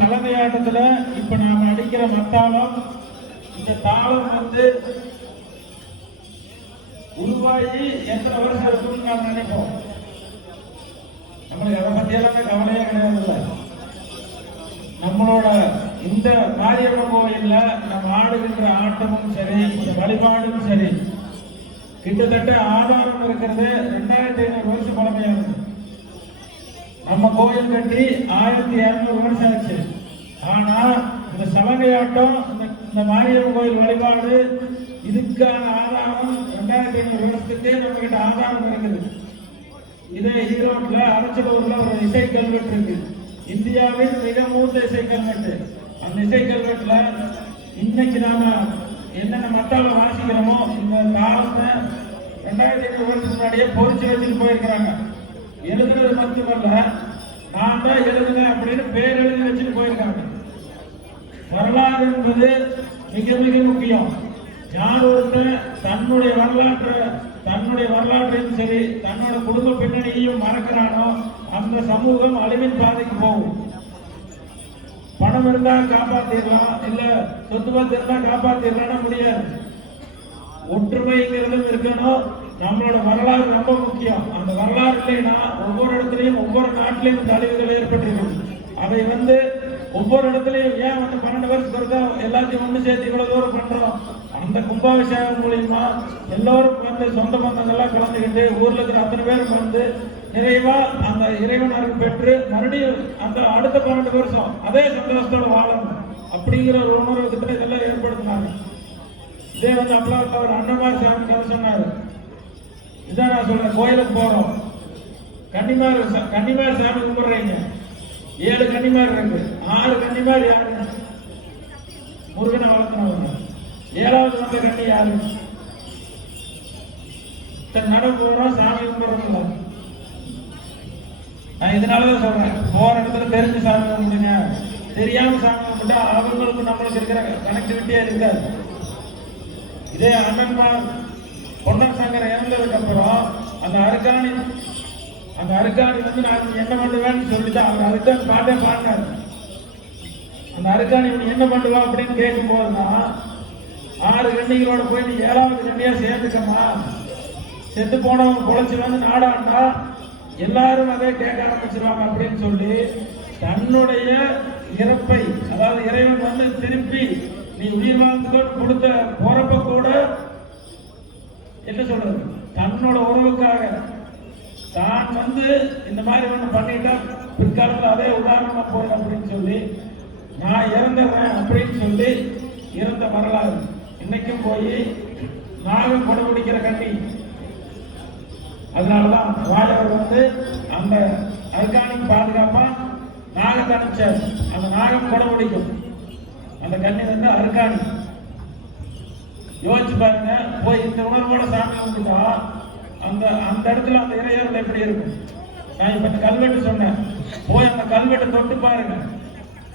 கலந்தையாட்டத்தில் இப்ப நாம அடிக்கிற மத்தாளம் இந்த தாளம் வந்து உருவாகி எத்தனை வருஷம் இருக்கும்னு நாம் நினைப்போம். நம்மளுக்கு அதை பத்தி எல்லாமே கவலையே கிடையாது இல்ல நம்மளோட இந்த மாரியம்மன் கோயில்ல நம்ம ஆடுகின்ற ஆட்டமும் சரி இந்த வழிபாடும் சரி கிட்டத்தட்ட ஆதாரம் இருக்கிறது ரெண்டாயிரத்தி ஐநூறு வருஷம் பழமையானது. நம்ம கோயில் கட்டி ஆயிரத்தி இரநூறு வருஷம் ஆச்சு. ஆனா இந்த சலங்கையாட்டம் இந்த இந்த மாரியம்மன் கோயில் வழிபாடு இதுக்கான ஆதாரம் ரெண்டாயிரத்தி ஐநூறு வருஷத்துக்கே நம்ம கிட்ட ஆதாரம் இருக்குது. இதே ஈரோட்டில் அரச்சலூர்ல ஒரு இசை கல்வெட்டு இருக்கு. இந்தியாவின் மிக மூத்த இசை கல்வெட்டு அந்த இசை கல்வெட்டுல இன்னைக்கு நாம என்னென்ன மத்தால வாசிக்கிறோமோ இந்த காலத்தை ரெண்டாயிரத்தி ஐநூறு வருஷத்துக்கு முன்னாடியே பொறிச்சு வச்சுட்டு போயிருக்கிறாங்க. எழுதுறது மட்டுமல்ல நான் தான் எழுதுனேன் அப்படின்னு பேர் எழுதி வச்சுட்டு போயிருக்காங்க. வரலாறு என்பது மிக மிக முக்கியம். யார் ஒருத்தன் தன்னுடைய வரலாற்றை தன்னுடைய வரலாற்றையும் சரி தன்னோட குடும்ப பின்னணியையும் மறக்கிறானோ அந்த சமூகம் அழிவின் பாதைக்கு போகும். பணம் இருந்தா காப்பாத்திடலாம் இல்ல சொத்து பத்து இருந்தா காப்பாத்திடலாம் முடியாது. ஒற்றுமைங்கிறதும் இருக்கணும் நம்மளோட வரலாறு ரொம்ப முக்கியம். அந்த வரலாறு இல்லைன்னா ஒவ்வொரு இடத்துலயும் ஒவ்வொரு நாட்டிலையும் இந்த அழிவுகள் ஏற்பட்டிருக்கு அதை வந்து ஒவ்வொரு இடத்துலயும் ஏன் வந்து பன்னெண்டு வருஷம் ஒருக்கா எல்லாத்தையும் ஒன்று சேர்த்து இவ்வளவு தூரம் பண்றோம்? அந்த கும்பாபிஷேகம் மூலியமா எல்லோரும் வந்து சொந்த பந்தங்கள்லாம் கலந்துக்கிட்டு ஊர்ல இருக்கிற அத்தனை பேரும் வந்து நிறைவா அந்த இறைவன் அருள் பெற்று மறுபடியும் அந்த அடுத்த பன்னெண்டு வருஷம் அதே சந்தோஷத்தோட வாழணும் அப்படிங்கிற ஒரு உணர்வு திட்டம் இதெல்லாம் ஏற்படுத்தினாங்க. இதே வந்து அப்பலாம் அவர் அன்னமார் சாமி கதை சொன்னாரு. இதான் நான் சொல்றேன் கோயிலுக்கு போறோம். கன்னிமார் கன்னிமார் சாமி கும்பிடுறீங்க. ஏழு கன்னிமார் இருக்கு. ஆறு கன்னிமார் யாரு? முருகனை வளர்த்தினவங்க. ஏழாவது வந்த கண்ணி யாரு? இத்தனை நட போறோம் சாமி கும்பிடுறோம்ல நான் இதனாலதான் சொல்றேன் போற இடத்துல தெரிஞ்சு சாமி கும்பிடுங்க. தெரியாம சாமி கும்பிட்டா அவங்களுக்கு நம்மளுக்கு இருக்கிற கனெக்டிவிட்டியே இருக்காது. இதே அண்ணன்மார் பொன்னர் சங்கர் இறந்ததுக்கு அப்புறம் அந்த அருக்காணி அந்த அருக்காணி வந்து நான் என்ன பண்ணுவேன்னு சொல்லிட்டு அவர் அருக்காணி பாட்டே பாடினார். அந்த அருக்காணி நீ என்ன பண்ணுவா அப்படின்னு கேட்கும் போதுதான் ஆறு கண்ணிகளோட போய் நீ ஏழாவது கண்ணியா சேர்ந்துக்கம்மா. செத்து போனவங்க பொழைச்சு வந்து நாடாண்டா. எல்லாரும் அதே கேட்க ஆரம்பிச்சிருவாங்க அப்படின்னு சொல்லி தன்னுடைய இறப்பை அதாவது இறைவன் வந்து திருப்பி நீ உயிர் வாழ்ந்து கொடுத்த போறப்ப கூட என்ன சொல்றது? தன்னோட உறவுக்காக. தான் வந்து இந்த மாதிரி ஒண்ணு பண்ணிட்டா பிற்காலத்தில் அதே உதாரணமா போயிடும் அப்படின்னு சொல்லி நான் இறந்துடுறேன் அப்படின்னு சொல்லி இறந்த வரலாறு. இன்னைக்கும் போய் நாகம் கொடபிடிக்கிற கண்ணி. அதனாலதான் வாழவர் வந்து அந்த அல்கானிக் பாதுகாப்பா நாகத்தை அனுப்பிச்சார். அந்த நாகம் கொடபிடிக்கும் அந்த கண்ணி வந்து அர்கானி யோசிச்சு பாருங்க. போய் இந்த உணர்வோட சாமி கும்பிட்டா அந்த அந்த இடத்துல அந்த இறையர்கள் எப்படி இருக்கும்? நான் இப்ப இந்த கல்வெட்டு சொன்னேன். போய் அந்த கல்வெட்டை தொட்டு பாருங்க.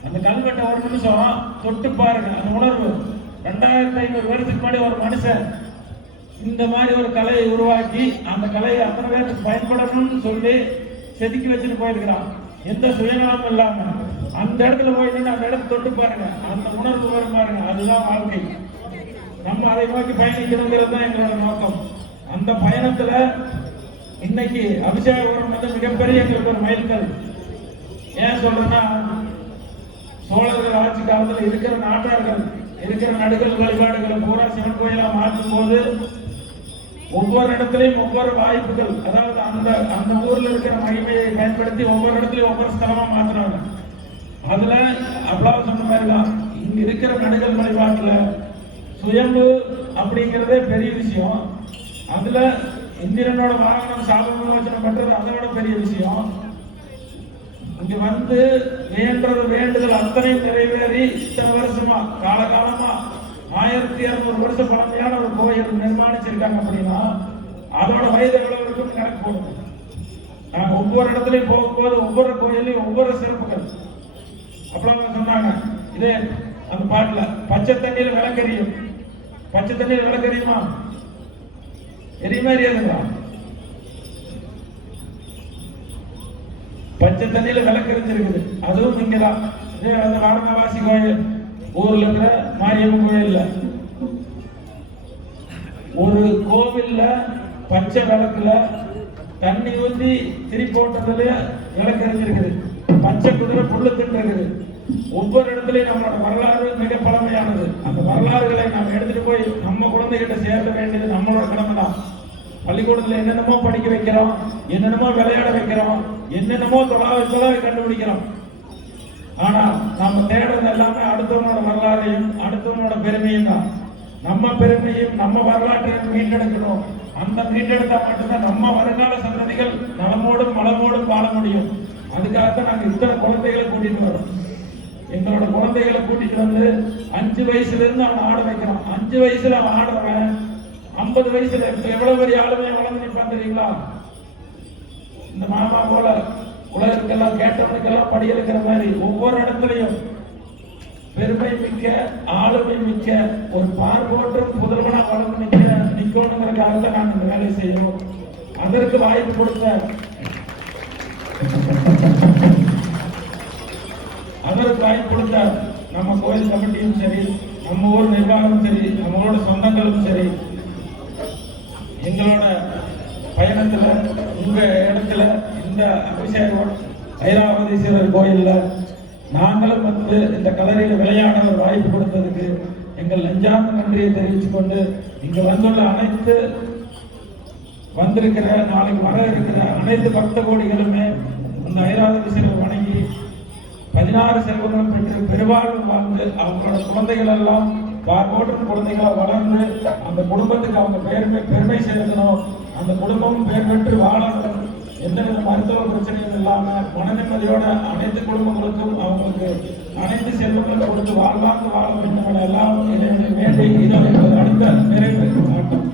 அந்த கல்வெட்டை ஒரு நிமிஷம் தொட்டு பாருங்க. அந்த உணர்வு. ரெண்டாயிரத்தி ஐநூறு வருஷத்துக்கு முன்னாடி ஒரு மனுஷன் இந்த மாதிரி ஒரு கலையை உருவாக்கி அந்த கலையை அத்தனை பேருக்கு பயன்படணும்னு சொல்லி செதுக்கி வச்சுட்டு போயிருக்கிறான். எந்த சுயநலமும் இல்லாம அந்த இடத்துல போய் நின்று அந்த இடத்த தொட்டு பாருங்க. அந்த உணர்வு வரும் பாருங்க. அதுதான் வாழ்க்கை. நம்ம அதை நோக்கி பயணிக்கணுங்கிறது தான் எங்களோட நோக்கம். அந்த பயணத்துல இன்னைக்கு அபிஷேகபுரம் வந்து மிகப்பெரிய எங்களுக்கு ஒரு மைல்கல். ஏன் சொல்றேன்னா சோழர்கள் ஆட்சி காலத்தில் இருக்கிற நாட்டார்கள் இருக்கிற நடுகள் வழிபாடுகளை பூரா சிவன் கோயிலா மாற்றும் போது ஒவ்வொரு இடத்துலையும் ஒவ்வொரு வாய்ப்புகள். அதாவது அந்த அந்த ஊர்ல இருக்கிற மகிமையை பயன்படுத்தி ஒவ்வொரு இடத்துலையும் ஒவ்வொரு ஸ்தலமா மாத்துறாங்க. அதுல அவ்வளவு சொன்ன மாதிரி தான் இங்க இருக்கிற நடுகள் வழிபாட்டுல சுயம்பு அப்படிங்கிறதே பெரிய விஷயம். அதுல இந்திரனோட வாகனம் சாப விமோசனம் பண்றது அதை விட பெரிய விஷயம். இங்க வந்து வேண்டது வேண்டுதல் அத்தனை நிறைவேறி இத்தனை வருஷமா காலகாலமா ஆயிரத்தி இருநூறு வருஷம் பழமையான ஒரு கோயில் நிர்மாணிச்சிருக்காங்க அப்படின்னா அதோட வயது எவ்வளவு இருக்குன்னு கணக்கு போடணும் நாங்க ஒவ்வொரு இடத்துலயும் போகும்போது ஒவ்வொரு கோயிலையும் ஒவ்வொரு சிறப்புகள். அப்புறம் சொன்னாங்க. இதே அந்த பாட்டுல பச்சை தண்ணியில் விளக்கரியும். பச்சை தண்ணீர் தெரியுமா? தெரியுமா எரியாதுங்களா பச்சை தண்ணியில விளக்கு எரிஞ்சிருக்குது. அதுவும் இங்கதான். இதே அந்த வாரணாவாசி கோயில். ஊர்ல இருக்கிற மாரியம்மன் கோயில்ல ஒரு கோவில்ல பச்சை விளக்குல தண்ணி ஊத்தி திரி போட்டதுல விளக்கு எரிஞ்சிருக்குது. பச்சை குதிரை புல்லு இருக்குது ஒவ்வொரு இடத்துலயும் நம்மளோட வரலாறு மிக பழமையானது. அந்த வரலாறுகளை நாம் எடுத்துட்டு போய் நம்ம குழந்தைகிட்ட சேர்க்க வேண்டியது நம்மளோட கடமை தான். பள்ளிக்கூடத்துல என்னென்னமோ படிக்க வைக்கிறோம் என்னென்னமோ விளையாட வைக்கிறோம் என்னென்னமோ தொழாவை தொழாவை கண்டுபிடிக்கிறோம். ஆனா நாம தேடுறது எல்லாமே அடுத்தவனோட வரலாறையும் அடுத்தவனோட பெருமையும் தான். நம்ம பெருமையும் நம்ம வரலாற்றையும் மீட்டெடுக்கணும். அந்த மீட்டெடுத்தா மட்டும்தான் நம்ம வருங்கால சந்ததிகள் நலமோடும் மலமோடும் வாழ முடியும். அதுக்காகத்தான் நாங்க இத்தனை குழந்தைகளை கூட்டிட்டு வரோம். எங்களோட குழந்தைகளை கூட்டிட்டு வந்து அஞ்சு வயசுல இருந்து அவன் ஆட வைக்கிறான் அஞ்சு வயசுல அவன் ஆடுறவன் ஐம்பது வயசுல இப்ப எவ்வளவு பெரிய ஆளுமையை வளர்ந்து நிற்பான் தெரியுங்களா? இந்த மாமா போல உலகத்துக்கெல்லாம் கேட்டவனுக்கெல்லாம் படி இருக்கிற மாதிரி ஒவ்வொரு இடத்துலையும் பெருமை மிக்க ஆளுமை மிக்க ஒரு பார்வோட்டும் புதல்வனா வளர்ந்து நிக்க நிக்கணுங்கிறதுக்காக தான் நான் இந்த வேலையை செய்யணும். அதற்கு வாய்ப்பு கொடுத்த வாய்ப்பு கொடுத்தா நம்ம கோயில் கமிட்டியும் சரி நம்ம ஊர் நிர்வாகம் சரி நம்மளோட சொந்தங்களும் சரி எங்களோட பயணத்துல உங்க இடத்துல இந்த அபிஷேகம் ஐராவதீஸ்வரர் கோயில்ல நாங்களும் வந்து இந்த கலரியில விளையாட ஒரு வாய்ப்பு கொடுத்ததுக்கு எங்கள் நெஞ்சார்ந்த நன்றியை தெரிவித்துக் கொண்டு இங்க வந்துள்ள அனைத்து வந்திருக்கிற நாளைக்கு வர இருக்கிற அனைத்து பக்த கோடிகளுமே இந்த ஐராவதீஸ்வரர் வணங்கி பதினாறு செல்வங்களும் பெற்று பெருவாழ்வு வாழ்ந்து அவங்களோட குழந்தைகள் எல்லாம் பார்ப்போட்டும் குழந்தைகளை வளர்ந்து அந்த குடும்பத்துக்கு அவங்க பெருமை பெருமை சேர்க்கணும். அந்த குடும்பமும் பெயர் பெற்று வாழணும். எந்தவித மருத்துவ பிரச்சனையும் இல்லாமல் மன அனைத்து குடும்பங்களுக்கும் அவங்களுக்கு அனைத்து செல்வங்களும் கொடுத்து வாழ்வாங்க வாழ வேண்டும் என எல்லாம் வேண்டி இதை அடுத்த நிறைவேற்றும் மாட்டோம்